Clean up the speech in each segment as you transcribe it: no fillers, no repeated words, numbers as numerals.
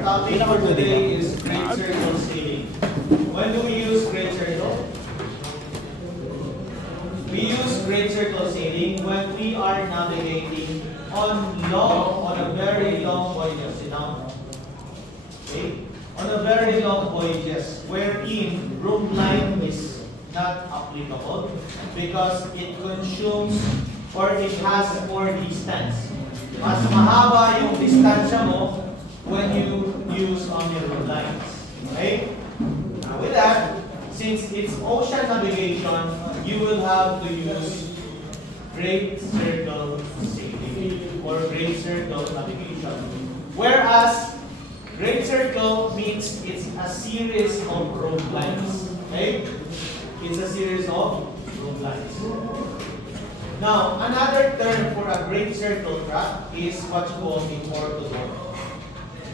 topic for today is great circle sailing. When do we use great circle? We use great circle sailing when we are navigating on a very long voyages. Sit down. Okay? On a very long voyages wherein room line is not applicable because it consumes or it has more distance. Mas mahaba yung distansya mo when you use only room lines. Okay? Now with that, since it's ocean navigation, you will have to use great circle sailing or great circle navigation. Whereas great circle means it's a series of road lines. Okay? It's a series of road lines. Now, another term for a great circle track is what you call the orthodor.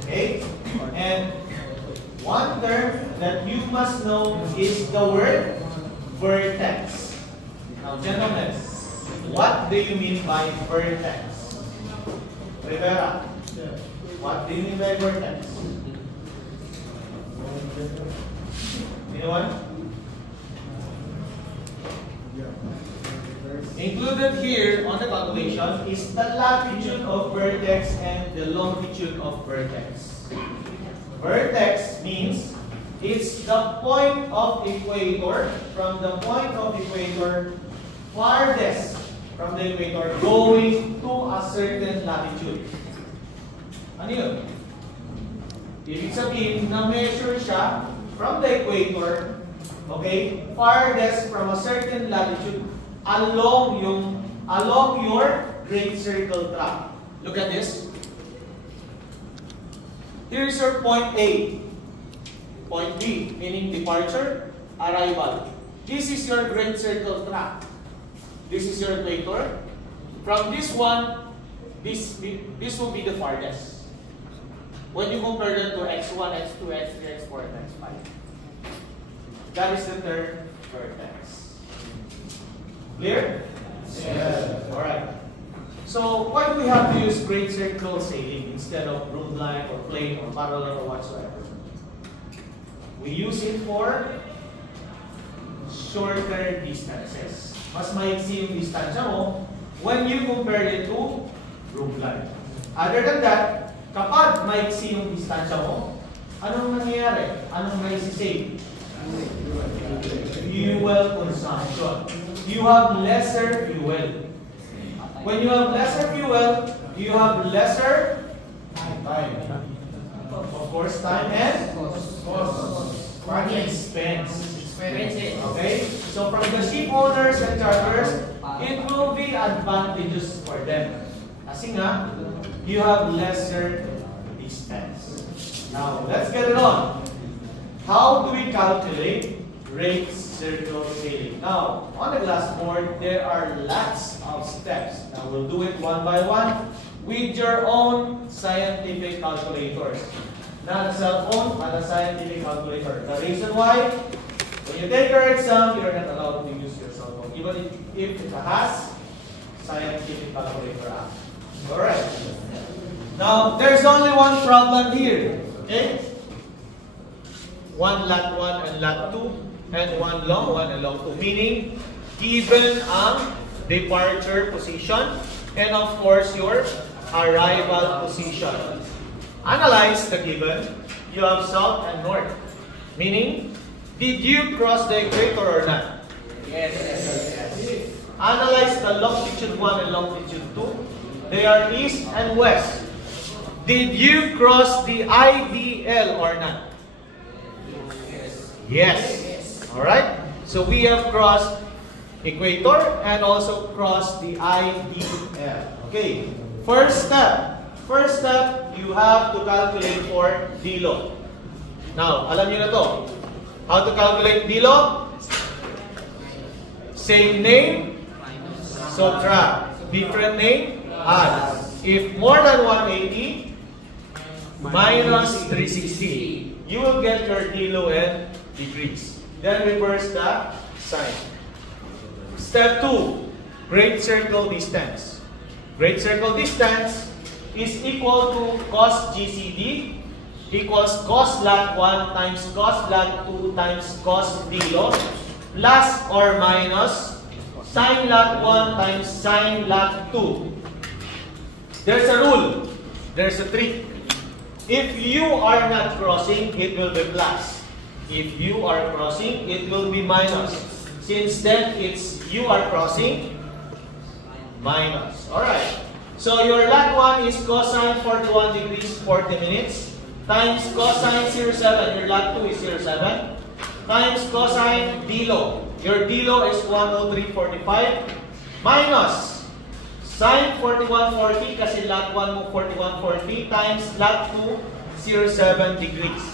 Okay? And one term that you must know is the word vertex. Now, gentlemen, what do you mean by vertex? Rivera, what do you mean by vertex? Anyone? Included here on the calculation is the latitude of vertex and the longitude of vertex. Vertex means it's the point of equator, from the point of equator farthest from the equator going to a certain latitude. Ano yun? Ibig sabihin, na-measure siya from the equator, okay, farthest from a certain latitude along your great circle track. Look at this. Here's your point A. Point B, meaning departure, arrival. This is your great circle track. This is your equator. From this one, this will be the farthest. When you compare them to x1, x2, x3, x4, and x5. That is the term vertex. Clear? Yes. Alright. So, why do we have to use great circle sailing instead of road line or plane or parallel or whatsoever? We use it for shorter distances. Mas maiksi yung distansya mo when you compare it to road line. Other than that, kapag maiksi yung distansya mo, anong nangyayari? Anong maisi-save? Fuel consumption. You have lesser fuel. When you have lesser fuel, you have lesser time. Of course, time and expense. Okay? So from the ship owners and charters, it will be advantageous for them. Kasi nga, you have lesser distance. Now, let's get it on. How do we calculate great circle sailing? Now, on the glassboard, there are lots of steps. Now, we'll do it one by one with your own scientific calculators. Not a cell phone, but a scientific calculator. The reason why, when you take your exam, you're not allowed to use your cell phone, even if it has scientific calculator app. Alright. Now, there's only one problem here. Okay? One lot 1 and lot 2, and one long 1 and long 2. Meaning, given ang departure position, and of course, your arrival position. Analyze the given. You have south and north. Meaning, did you cross the equator or not? Yes. Analyze the longitude 1 and longitude 2. They are east and west. Did you cross the IDL or not? Yes. Alright? So we have crossed equator and also crossed the IDL. Okay. First step, you have to calculate for DILO. Now, alam niyo na to. How to calculate DILO? Same name, subtract. Different name, add. If more than 180, minus 360, you will get your DILO and degrees. Then reverse the sign. Step 2, great circle distance. Great circle distance is equal to cos GCD equals cos lat 1 times cos lat 2 times cos dilo plus or minus sin lat 1 times sin lat 2. There's a rule. There's a trick. If you are not crossing, it will be plus. If you are crossing, it will be minus. Since then, it's you are crossing, minus. Alright. So your lat 1 is cosine 41 degrees 40 minutes times cosine 07. Your lat 2 is 07. Times cosine dilo. Your dilo is 103.45 minus sin 41.40 kasi lat 1 mo 41.40 times lat 2 07 degrees.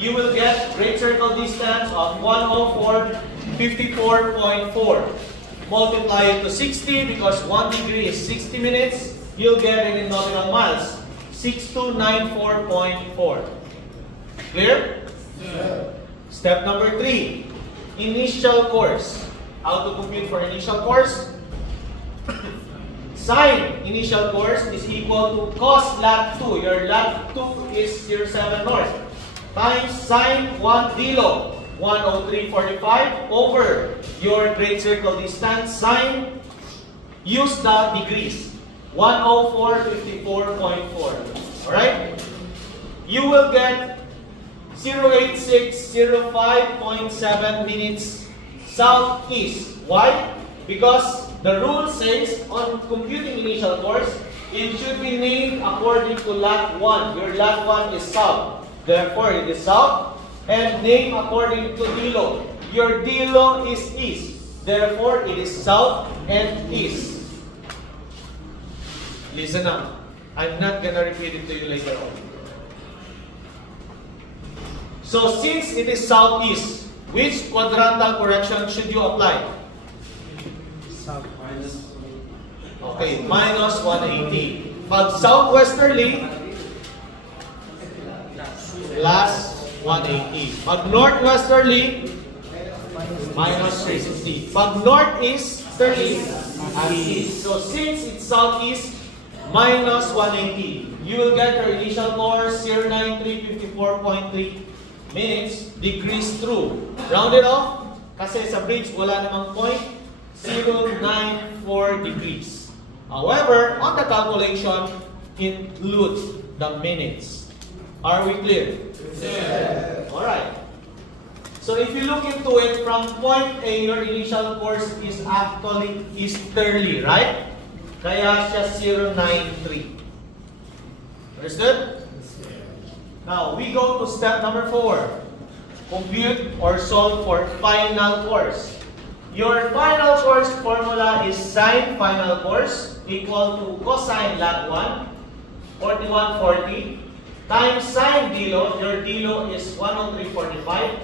You will get great circle distance of 104.54.4. Multiply it to 60 because 1 degree is 60 minutes. You'll get it in nominal miles. 6294.4. Clear? Yeah. Step number 3. Initial course. How to compute for initial course? Sine initial course is equal to cos lat 2. Your lat 2 is 07 north. Times sine 1 dilo. 103.45 over your great circle distance. Sine, use the degrees. 104.54.4. Alright? You will get 08605.7 minutes southeast. Why? Because the rule says on computing initial course, it should be named according to lat 1. Your lat 1 is south. Therefore, it is south. And name according to dilo. Your dilo is east. Therefore, it is south and east. Listen up. I'm not gonna repeat it to you later on. So, since it is southeast, which quadrantal correction should you apply? Okay, minus 180. Pag southwesterly, plus 180. Pag northwesterly, minus 360. Pag northeasterly, east. So since it's southeast, minus 180. You will get your initial course 09354.3 minutes degrees through. Round it off, kasi sa bridge wala namang point, 094 degrees. However, on the calculation, include the minutes. Are we clear? Yes. Alright. So if you look into it, from point A, your initial course is actually easterly, right? Kaya siya 093. Understood? Now, we go to step number 4. Compute or solve for final course. Your final course formula is sine final course equal to cosine lat 1, 4140, times sine dilo. Your dilo is 103.45.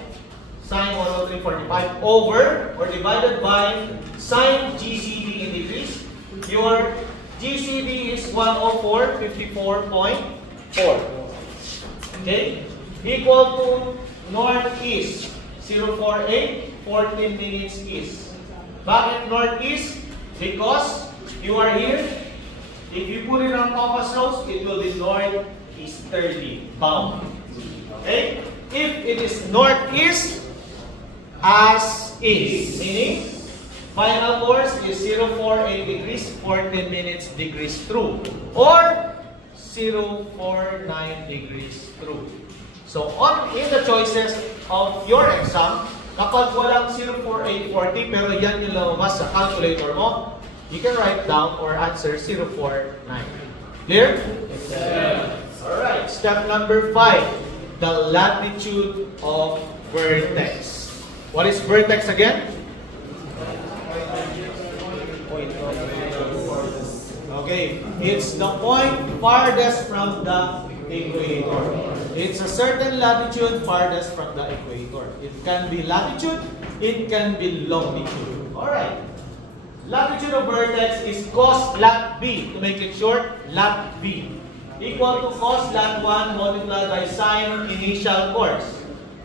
Sine 103.45 over or divided by sine GCD in degrees. Your GCD is 104.54.4. Okay? Equal to northeast 048, 14 minutes east. Bakit northeast? Because you are here. If you put it on compass rose, it will be northeasterly bound. Okay? If it is northeast, as is, meaning final course is 048 degrees, 14 minutes degrees through, or 049 degrees through. So, in the choices of your exam, kapag walang 04840 pero yan yung lumabas sa calculator mo, you can write down or answer 049. Clear? Yes. Alright, step number 5, the latitude of vertex. What is vertex again? Okay, it's the point farthest from the equator. It's a certain latitude farthest from the equator. It can be latitude, it can be longitude. Alright. Latitude of vertex is cos lat b. To make it short, lat b. Equal to cos lat 1 multiplied by sine initial course.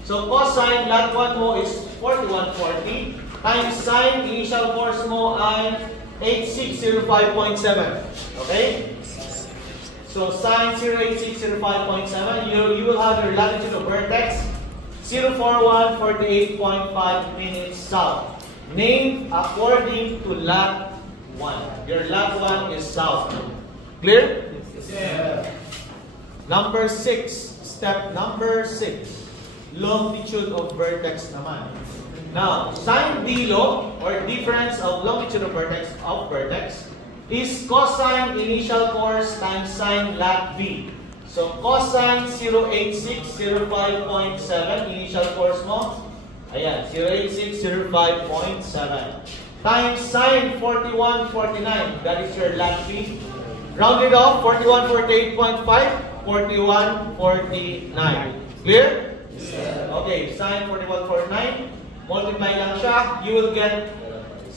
So cosine lat 1 mo is 4140 times sine initial course mo ay 8605.7. Okay? So sine 08605.7, you will have your latitude of vertex 041 48.5 minutes south. Named according to lat 1. Your lat 1 is south. Clear? Yes. Number 6. Step number 6. Longitude of vertex naman. Now, sine dilo or difference of longitude of vertex is cosine initial course times sine lat v. So cosine 08605.7 initial course mo. Ayan, 08605.7 times sine 4149. That is your lat v. Rounded off 4148.5, 4149. Clear? Yes. Okay, sine 4149. Multiply lang siya, you will get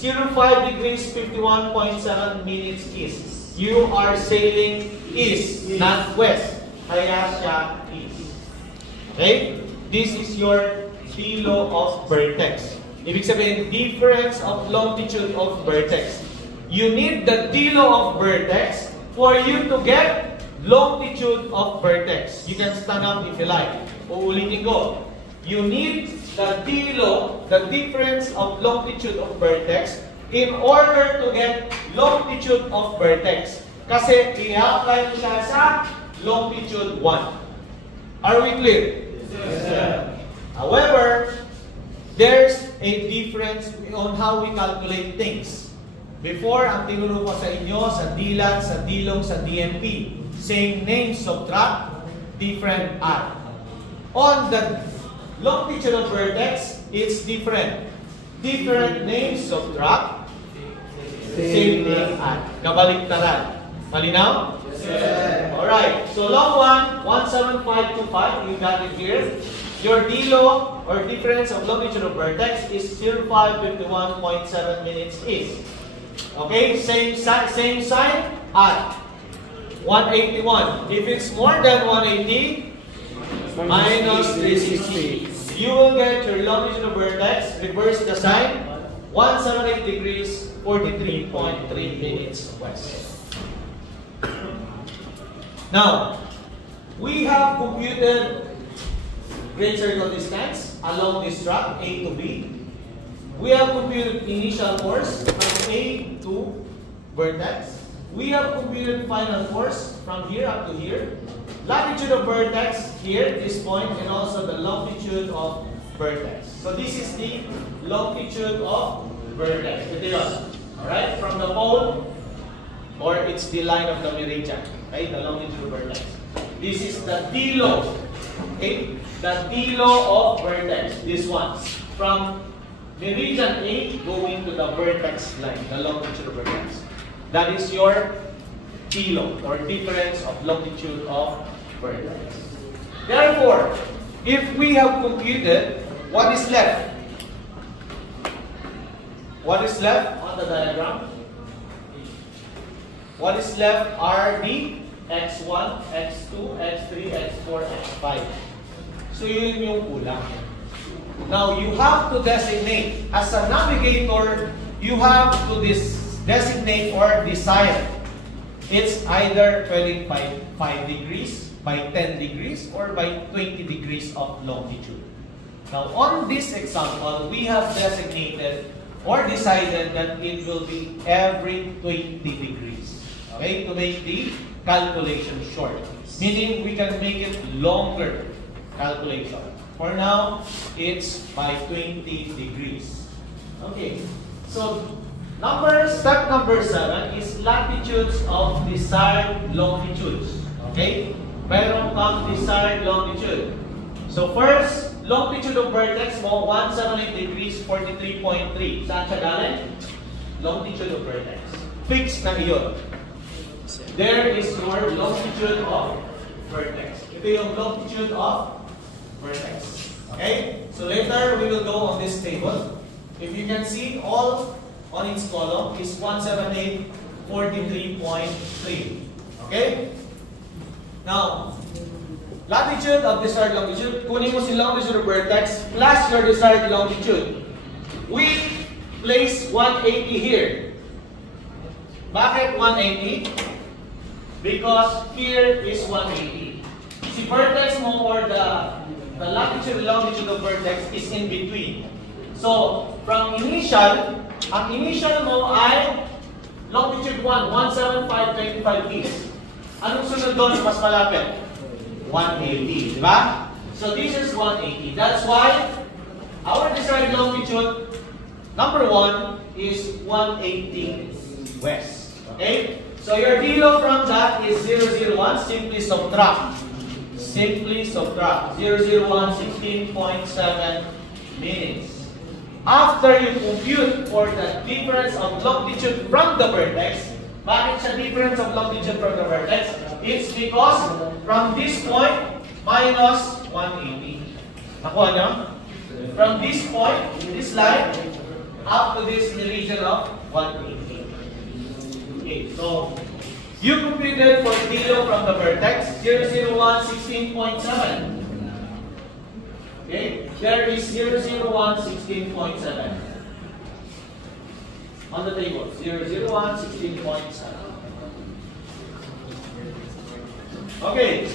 05 degrees 51.7 minutes east. You are sailing east, not west. Kaya siya east. Okay? This is your dilo of vertex. Ibig sabihin, difference of longitude of vertex. You need the dilo of vertex for you to get longitude of vertex. You can stand up if you like. Uulitin ko. You need the dilo, the difference of longitude of vertex, in order to get longitude of vertex. Kasi i-apply mo siya sa longitude 1. Are we clear? Yes, sir. However, there's a difference on how we calculate things. Before, ang tinuro ko sa inyo, sa dilat, sa dilong, sa DMP, same name, subtract, different add. On the longitude of vertex, it's different. Different names, subtract, same name, add. Kabaliktaran. Malinaw? Yes, sir. Alright, so long one, 17525, you got it here. Your dilo, or difference of longitude of vertex, is 0551.7 minutes east. Okay, same sign, add. 181. If it's more than 180, minus 360. You will get your longitude of vertex, reverse the sign, 178 degrees, 43.3 minutes west. Now, we have computed great circle distance along this track, A to B. We have computed initial course from A to vertex. We have computed final course from here up to here. Latitude of vertex here, this point, and also the longitude of vertex. So this is the longitude of vertex. Ito yun. Alright? From the pole, or it's the line of the meridian. Okay? The longitude of vertex. This is the dilo. Okay? The dilo of vertex. This one. From meridian A going to the vertex line. The longitude of vertex. That is your dilo, or difference of longitude of vertex. Therefore, if we have computed, what is left? What is left on the diagram? What is left are the x1, x2, x3, x4, x5. So yun yung kulang. Now, you have to designate. As a navigator, you have to designate or decide. It's either 25 degrees by 10 degrees or by 20 degrees of longitude. Now, on this example, we have designated or decided that it will be every 20 degrees. Okay, to make the calculation short. Meaning, we can make it longer calculation. For now, it's by 20 degrees. Okay, so step number 7 is latitudes of desired longitudes. Okay? Meron kang desired longitude. So first, longitude of vertex mo, 178 degrees, 43.3. Saan siya galing? Longitude of vertex. Fixed na iyon. There is your longitude of vertex. Ito yung longitude of vertex. Okay? So later, we will go on this table. If you can see, all on its column is 178, 43.3. Okay? Now, latitude of desired longitude, kunin mo si longitude of vertex plus your desired longitude. We place 180 here. Bakit 180? Because here is 180. Si vertex mo or the latitude and longitude of vertex is in between. So, from initial, ang initial mo ay longitude 1, 175.25 east. Anong sunod doon mas malapit? 180, di ba? So, this is 180. That's why our desired longitude, number 1, is 180 west. Okay? So, your kilo from that is 001. Simply subtract. Simply subtract. 001, 16.7 minutes. After you compute for the difference of longitude from the vertex, bakit siya difference of longitude from the vertex? It's because from this point, minus 180. Nakuha nyo? From this point, this line, up to this region of 180. Okay, so, you computed for kilo from the vertex, 001, 16.7. Okay, there is 001, 16.7. On the table, 001, 16.7. Okay,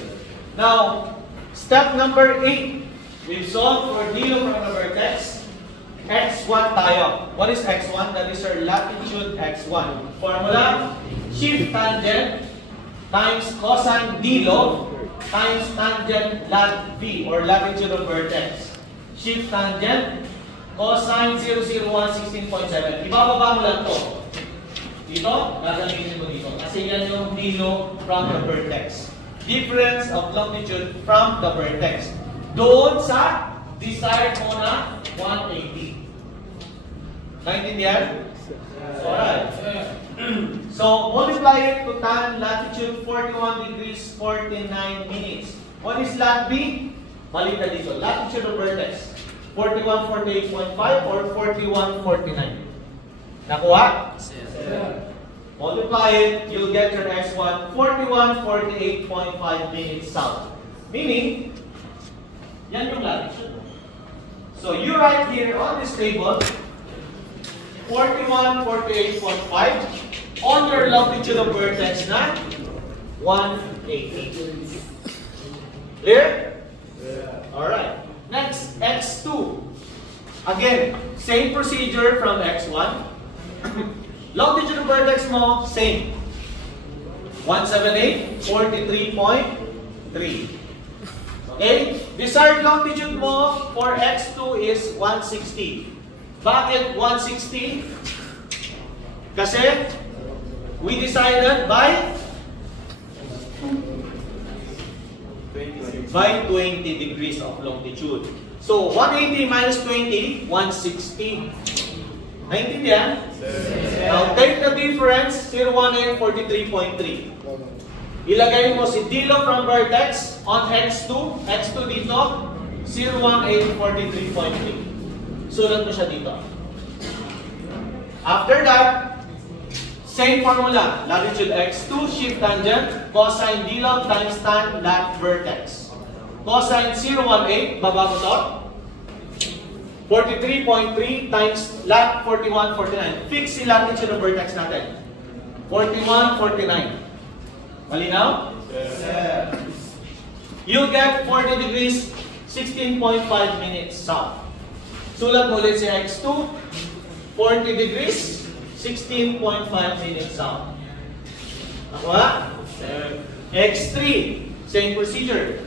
now, step number 8. We've solved for kilo from the vertex. X1 tayo. What is X1? That is our latitude X1. Formula, shift tangent times cosine d log times tangent lat v or latitude of vertex. Shift tangent cosine 001 16.7. Ibababa mo lang to. Dito, gagamitin mo dito. Kasi yan yung d log from the vertex. Difference of longitude from the vertex. Doon sa desired mo na 180. Naintindihan? Alright. So, multiply it to tan latitude 41 degrees 49 minutes. What is lat B? Balik na dito. Latitude of vertex. 41, 48.5 or 41, 49. Nakuha? Multiply it, you'll get your X1, 41, 48.5 minutes south. Meaning, yan yung latitude. So, you write here on this table, 41, 48.5 on your longitude of vertex na 180. Clear? Yeah. Alright. Next, X2. Again, same procedure from X1. Longitude of vertex mo, same. 178, 43.3. Okay? Desired longitude mo for X2 is 160. Bakit 160? Kasi we decided by 20 degrees of longitude. So 180 minus 20, 160. Naintindihan? Now take the difference, 018, 43.3. Ilagay mo si Dilo from vertex on X2. X2 dito, 018, 43.3. Sulat mo siya dito. After that, same formula. Latitude X2, shift tangent, cosine d log times tan lat vertex. Cosine 018, baba mo to. 43.3 times lat 41, 49. Fix si latitude ng vertex natin. 41, 49. Malinaw? Yes. You'll get 40 degrees, 16.5 minutes south. Sulat mo ulit si X2, 40 degrees, 16.5 minutes south. Nakuha? X3, same procedure.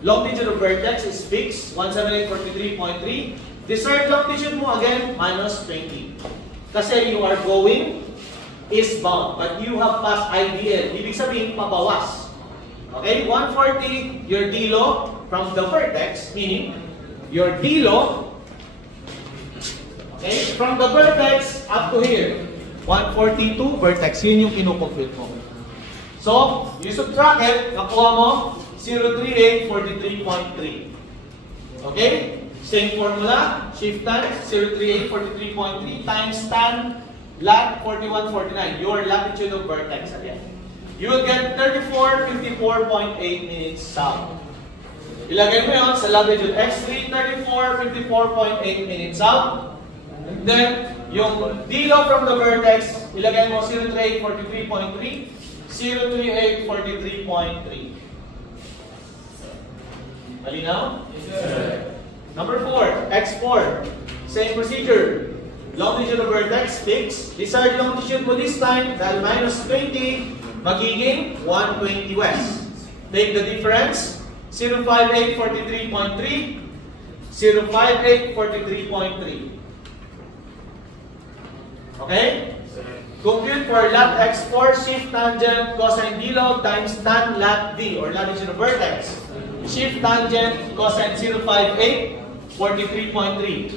Longitude of vertex is fixed, 178, 43.3. Desired longitude mo again, minus 20. Kasi you are going eastbound, but you have passed IDL. Ibig sabihin, pabawas. Okay, 140, your D-log from the vertex, meaning your D-log, okay, from the vertex up to here, 142 vertex, yun yung kinukompute mo. So, you subtract it, nakuha mo, 038, 43.3. Okay? Same formula, shift tan, 038, 43.3 times tan lat 41, 49, your latitude of vertex again. You will get 34, 54.8 minutes south. Ilagay mo yun sa latitude X3, 34, 54.8 minutes south. Then, yung D-log from the vertex, ilagay mo 038, 43.3, 03843.3. Malinaw? Yes, sir. Number 4, X4. Same procedure. Longitude of vertex, fixed. Desired longitude mo this time, dahil minus 20, magiging 120 west. Take the difference, 05843.3, 05843.3. Okay? Compute for lat X4, shift tangent, cosine d log times tan lat d, or latitude of vertex. Shift tangent, cosine 058, 43.3.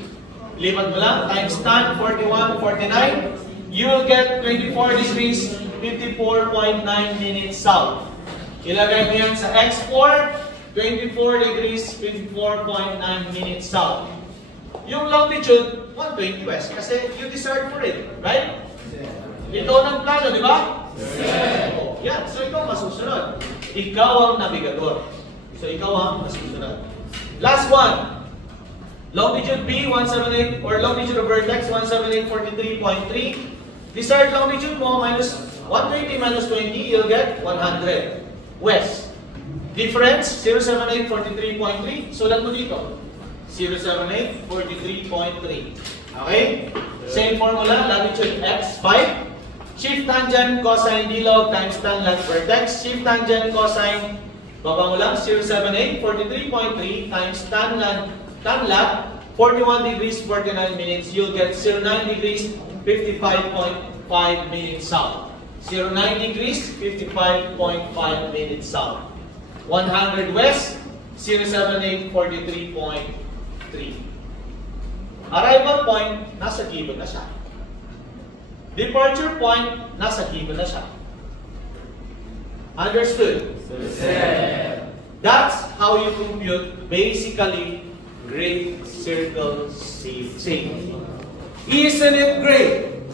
Lipat mo lang, times tan 41, 49. You will get 24 degrees, 54.9 minutes south. Ilagay mo yan sa X4, 24 degrees, 54.9 minutes south. Yung longitude, 120 west. Kasi you desired for it, right? Ito ng plano, di ba? Yes. Oh, yan. So ikaw masusunod. Ikaw ang navigator. So ikaw ang masusunod. Last one. Longitude B, 178, or longitude of vertex, 17843.3. Desired longitude mo, minus 120 minus 20, you'll get 100. West. Difference, 07843.3. Sulat mo dito. 07843.3. Okay? Same formula, latitude X5. Shift tangent, cosine d log times tan lat vertex. Shift tangent, cosine, baba mo lang, 07843.3 times tan lat, 41 degrees, 49 minutes. You'll get 09 degrees, 55.5 minutes south. 09 degrees, 55.5 minutes south. 100 west, 07843.3. Arrival point, nasa given na siya. Departure point, nasa given na siya. Understood? Sir. That's how you compute basically great circle safety. Isn't it great?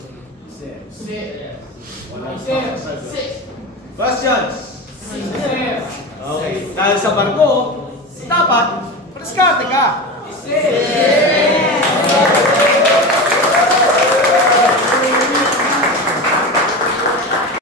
Questions? Okay. Dahil sa barko, dapat, preskarte ka.